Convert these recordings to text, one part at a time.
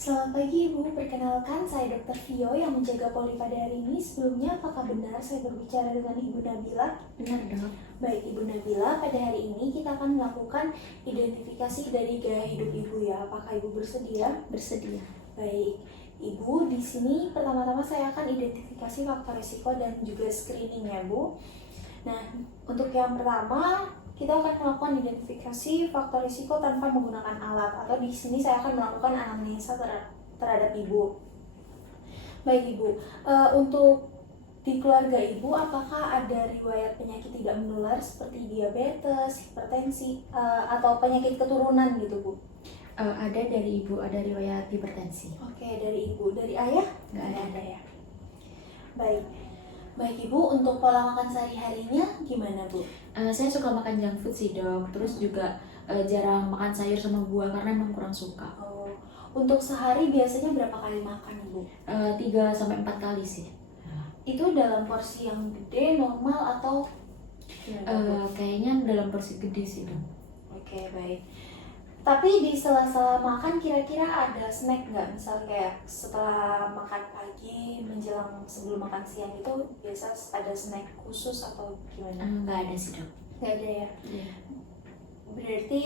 Selamat pagi Ibu, perkenalkan saya Dr. Vio yang menjaga Poli pada hari ini. Sebelumnya apakah benar saya berbicara dengan Ibu Nabila? Benar dong. Baik Ibu Nabila, pada hari ini kita akan melakukan identifikasi dari gaya hidup Ibu ya. Apakah Ibu bersedia? Bersedia. Baik, Ibu di sini pertama-tama saya akan identifikasi faktor risiko dan juga screening ya Bu. Nah, untuk yang pertama kita akan melakukan identifikasi faktor risiko tanpa menggunakan alat, atau di sini saya akan melakukan anamnesa terhadap Ibu. Baik Ibu, untuk di keluarga Ibu apakah ada riwayat penyakit tidak menular seperti diabetes, hipertensi, atau penyakit keturunan gitu Bu? Ada dari ibu, ada riwayat hipertensi. Oke, dari Ibu. Dari ayah? Nggak ada. Ya. Baik. Baik Ibu, untuk pola makan sehari-harinya gimana Bu? Saya suka makan junk food sih dok, terus juga jarang makan sayur sama buah karena emang kurang suka. Oh, untuk sehari biasanya berapa kali makan Ibu? 3-4 kali sih. Itu dalam porsi yang gede, normal, atau Kayaknya dalam porsi gede sih dok. Oke, baik. Tapi di sela-sela makan kira-kira ada snack nggak? Misal kayak setelah makan pagi menjelang sebelum makan siang itu biasa ada snack khusus atau gimana? Nggak ada sih dok. Nggak ada ya? Iya. Berarti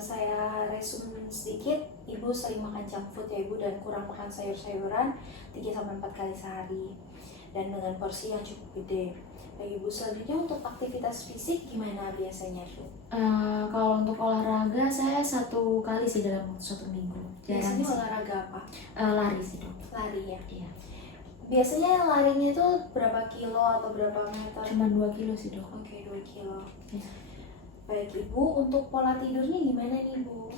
saya resume sedikit, Ibu sering makan junk food ya Ibu, dan kurang makan sayur-sayuran 3-4 kali sehari dan dengan porsi yang cukup gede. Bagi Ibu selanjutnya untuk aktivitas fisik gimana biasanya Bu? Kalau untuk olahraga saya 1 kali sih dalam 1 minggu. Jarang Biasanya sih. olahraga apa? Lari sih dok. Lari ya? Iya. Biasanya larinya itu berapa kilo atau berapa meter? Cuma 2 kilo sih dok. Oke, 2 kilo. Iya. Baik Ibu, untuk pola tidurnya gimana nih Bu?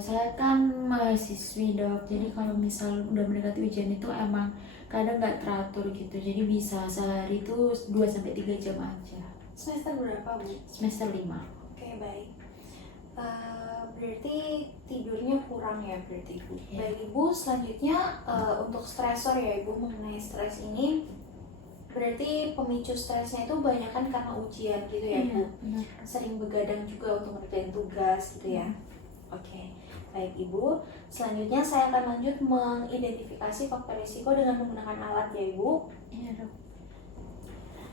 Saya kan mahasiswi dok, jadi kalau misal udah mendekati ujian itu emang kadang nggak teratur gitu, jadi bisa sehari itu 2-3 jam aja. Semester berapa Bu? Semester 5. Oke, baik. Berarti tidurnya kurang ya berarti Ibu. Iya. Baik Ibu, selanjutnya untuk stresor ya Ibu, mengenai stres ini berarti pemicu stresnya itu banyak kan karena ujian gitu ya Bu. Benar. Sering begadang juga untuk ngerjain tugas gitu ya. Oke, baik Ibu. Selanjutnya saya akan lanjut mengidentifikasi faktor risiko dengan menggunakan alat ya Ibu. Iya dok.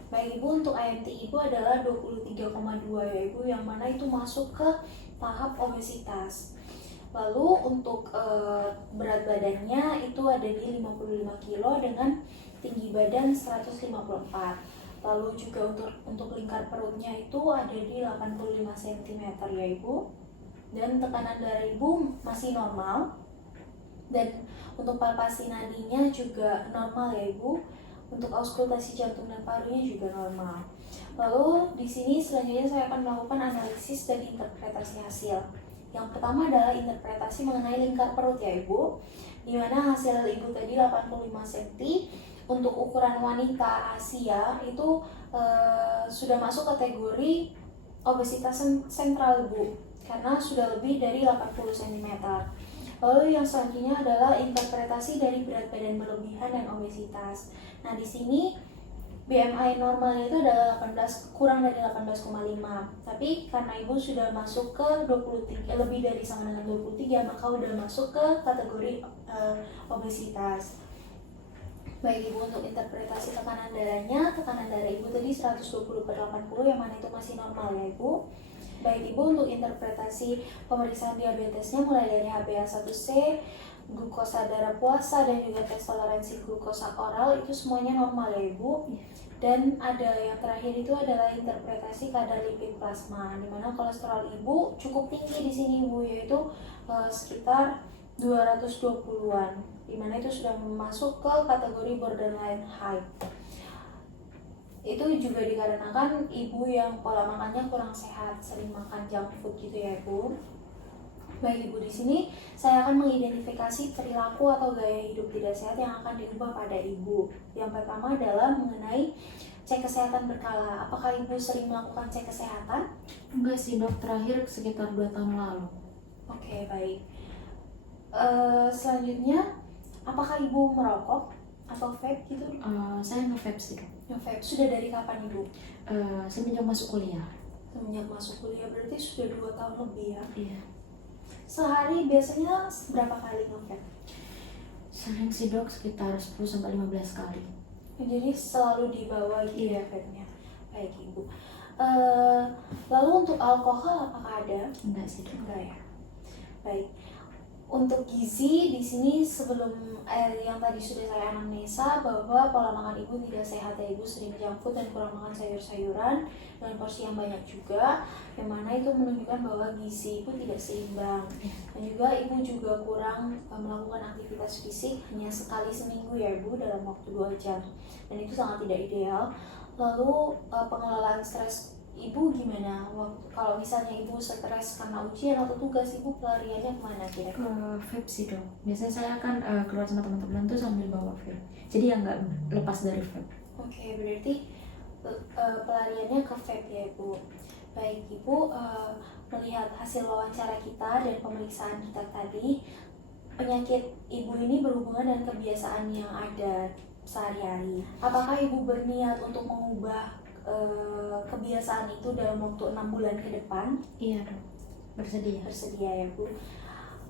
Baik Ibu, untuk IMT Ibu adalah 23,2 ya Ibu, yang mana itu masuk ke tahap obesitas. Lalu untuk berat badannya itu ada di 55 kilo dengan tinggi badan 154. Lalu juga untuk lingkar perutnya itu ada di 85 cm ya Ibu. Dan tekanan darah Ibu masih normal. Dan untuk palpasi nadinya juga normal ya Ibu. Untuk auskultasi jantung dan parunya juga normal. Lalu di sini selanjutnya saya akan melakukan analisis dan interpretasi hasil. Yang pertama adalah interpretasi mengenai lingkar perut ya Ibu, di mana hasil Ibu tadi 85 cm. Untuk ukuran wanita Asia itu sudah masuk kategori obesitas sentral Ibu, karena sudah lebih dari 80 cm. Lalu yang selanjutnya adalah interpretasi dari berat badan berlebihan dan obesitas. Nah, di sini BMI normalnya itu adalah kurang dari 18,5. Tapi karena Ibu sudah masuk ke 23, lebih dari sama dengan 23, maka udah masuk ke kategori obesitas. Baik Ibu, untuk interpretasi tekanan darahnya, tekanan darah Ibu tadi 120/80, yang mana itu masih normal ya Ibu. Baik Ibu, untuk interpretasi pemeriksaan diabetesnya mulai dari HbA1c, glukosa darah puasa, dan juga tes toleransi glukosa oral itu semuanya normal ya Ibu. Dan ada yang terakhir itu adalah interpretasi kadar lipid plasma, di mana kolesterol Ibu cukup tinggi di sini Ibu, yaitu sekitar 220-an, di mana itu sudah masuk ke kategori borderline high. Itu juga dikarenakan Ibu yang pola makannya kurang sehat, sering makan junk food gitu ya Bu. Baik Ibu, di sini saya akan mengidentifikasi perilaku atau gaya hidup tidak sehat yang akan diubah pada Ibu. Yang pertama adalah mengenai cek kesehatan berkala. Apakah Ibu sering melakukan cek kesehatan? Enggak sih dok, terakhir sekitar 2 tahun lalu. Oke, baik. Selanjutnya, apakah Ibu merokok atau vape gitu? Saya nge-vape sih dok. Nge-vape sudah dari kapan Ibu? Semenjak masuk kuliah. Semenjak masuk kuliah, berarti sudah 2 tahun lebih ya. Iya. sehari biasanya berapa kali nge-vape? Sering sih dok, sekitar 10-15 kali. Jadi selalu dibawa gitu ya vape-nya. Baik Ibu. Lalu untuk alkohol apakah ada? Enggak sih dok. Enggak ya. Baik. Untuk gizi di sini sebelum yang tadi sudah saya anamnesa bahwa pola makan ibu tidak sehat ya ibu, sering junk food dan kurang makan sayur-sayuran dengan porsi yang banyak juga, yang mana itu menunjukkan bahwa gizi ibu tidak seimbang. Dan juga ibu juga kurang melakukan aktivitas fisik hanya sekali seminggu ya ibu dalam waktu 2 jam, dan itu sangat tidak ideal. Lalu pengelolaan stres ibu gimana? Kalau misalnya ibu stres karena ujian atau tugas, ibu pelariannya kemana kira-kira? Ke vape sih dok. Biasanya saya kan keluar sama teman-teman tuh sambil bawa vape. Jadi ya nggak lepas dari vape. Oke, berarti pelariannya ke vape ya ibu. Baik ibu, melihat hasil wawancara kita dan pemeriksaan kita tadi, penyakit ibu ini berhubungan dengan kebiasaan yang ada sehari-hari. Apakah ibu berniat untuk mengubah kebiasaan itu dalam waktu 6 bulan ke depan? Iya dok, bersedia. Bersedia ya Bu.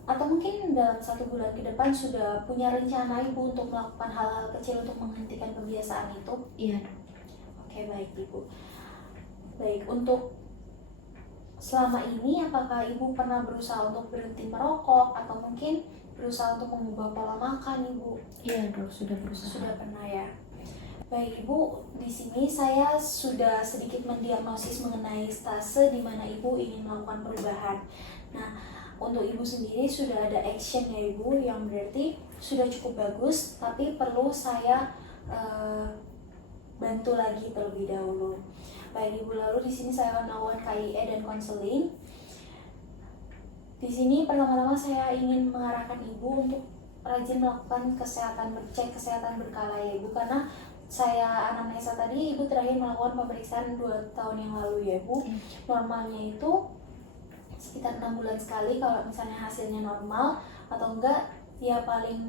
Atau mungkin dalam 1 bulan ke depan sudah punya rencana ibu untuk melakukan hal-hal kecil untuk menghentikan kebiasaan itu? Iya dok. Oke, baik ibu. Baik, untuk selama ini apakah ibu pernah berusaha untuk berhenti merokok atau mungkin berusaha untuk mengubah pola makan ibu? Iya dok, sudah berusaha. Sudah pernah ya. Baik ibu, di sini saya sudah sedikit mendiagnosis mengenai stase di mana ibu ingin melakukan perubahan. Nah, untuk ibu sendiri sudah ada action ya ibu, yang berarti sudah cukup bagus, tapi perlu saya bantu lagi terlebih dahulu. Baik ibu, lalu di sini saya akan melakukan KIE dan konseling. Di sini pertama-tama saya ingin mengarahkan ibu untuk rajin melakukan cek kesehatan berkala ya ibu, karena saya anamnesa tadi ibu terakhir melakukan pemeriksaan 2 tahun yang lalu ya ibu. Normalnya itu sekitar 6 bulan sekali kalau misalnya hasilnya normal, atau enggak ya paling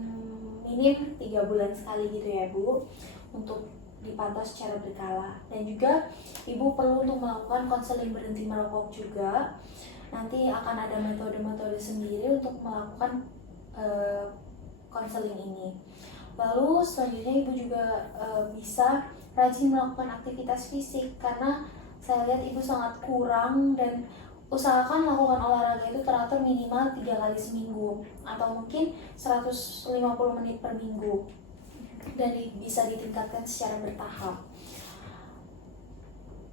minim 3 bulan sekali gitu ya bu, untuk dipantau secara berkala. Dan juga ibu perlu untuk melakukan konseling berhenti merokok juga. Nanti akan ada metode-metode sendiri untuk melakukan konseling ini. Lalu selanjutnya ibu juga bisa rajin melakukan aktivitas fisik, karena saya lihat ibu sangat kurang, dan usahakan lakukan olahraga itu teratur minimal 3 kali seminggu atau mungkin 150 menit per minggu, dan bisa ditingkatkan secara bertahap.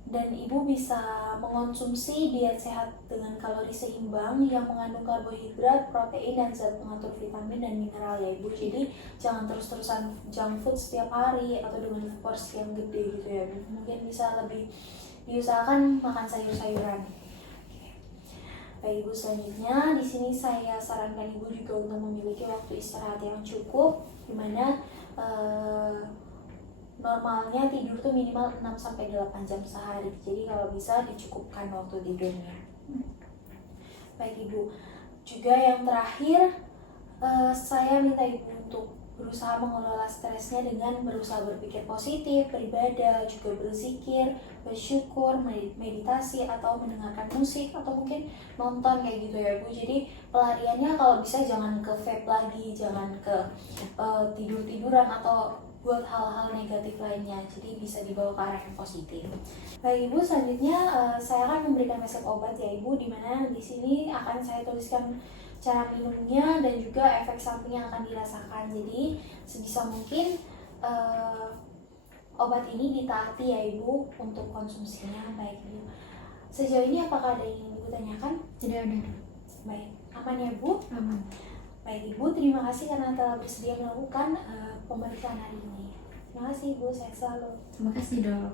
Dan ibu bisa mengonsumsi diet sehat dengan kalori seimbang yang mengandung karbohidrat, protein, dan zat pengatur vitamin dan mineral ya ibu. Jadi jangan terus-terusan junk food setiap hari atau dengan porsi yang gede gitu ya bu. Mungkin bisa lebih diusahakan makan sayur-sayuran. Baik ibu, selanjutnya di sini saya sarankan ibu juga untuk memiliki waktu istirahat yang cukup, dimana normalnya tidur tuh minimal 6-8 jam sehari. Jadi kalau bisa dicukupkan waktu tidurnya. Baik ibu, juga yang terakhir saya minta ibu untuk berusaha mengelola stresnya dengan berusaha berpikir positif, beribadah, juga berzikir, bersyukur, meditasi, atau mendengarkan musik, atau mungkin nonton kayak gitu ya bu. Jadi pelariannya kalau bisa jangan ke vape lagi, jangan ke tidur-tiduran atau buat hal-hal negatif lainnya. Jadi bisa dibawa ke arah yang positif. Baik ibu, selanjutnya saya akan memberikan resep obat ya ibu, dimana di sini akan saya tuliskan cara minumnya dan juga efek samping yang akan dirasakan. Jadi sebisa mungkin obat ini ditaati ya ibu untuk konsumsinya. Baik ibu, sejauh ini apakah ada yang ingin ibu tanyakan? Tidak ada. Baik, aman ya bu? Aman. Baik ibu, terima kasih karena telah bersedia melakukan pemeriksaan hari ini. Terima kasih ibu, sehat selalu. Terima kasih dok.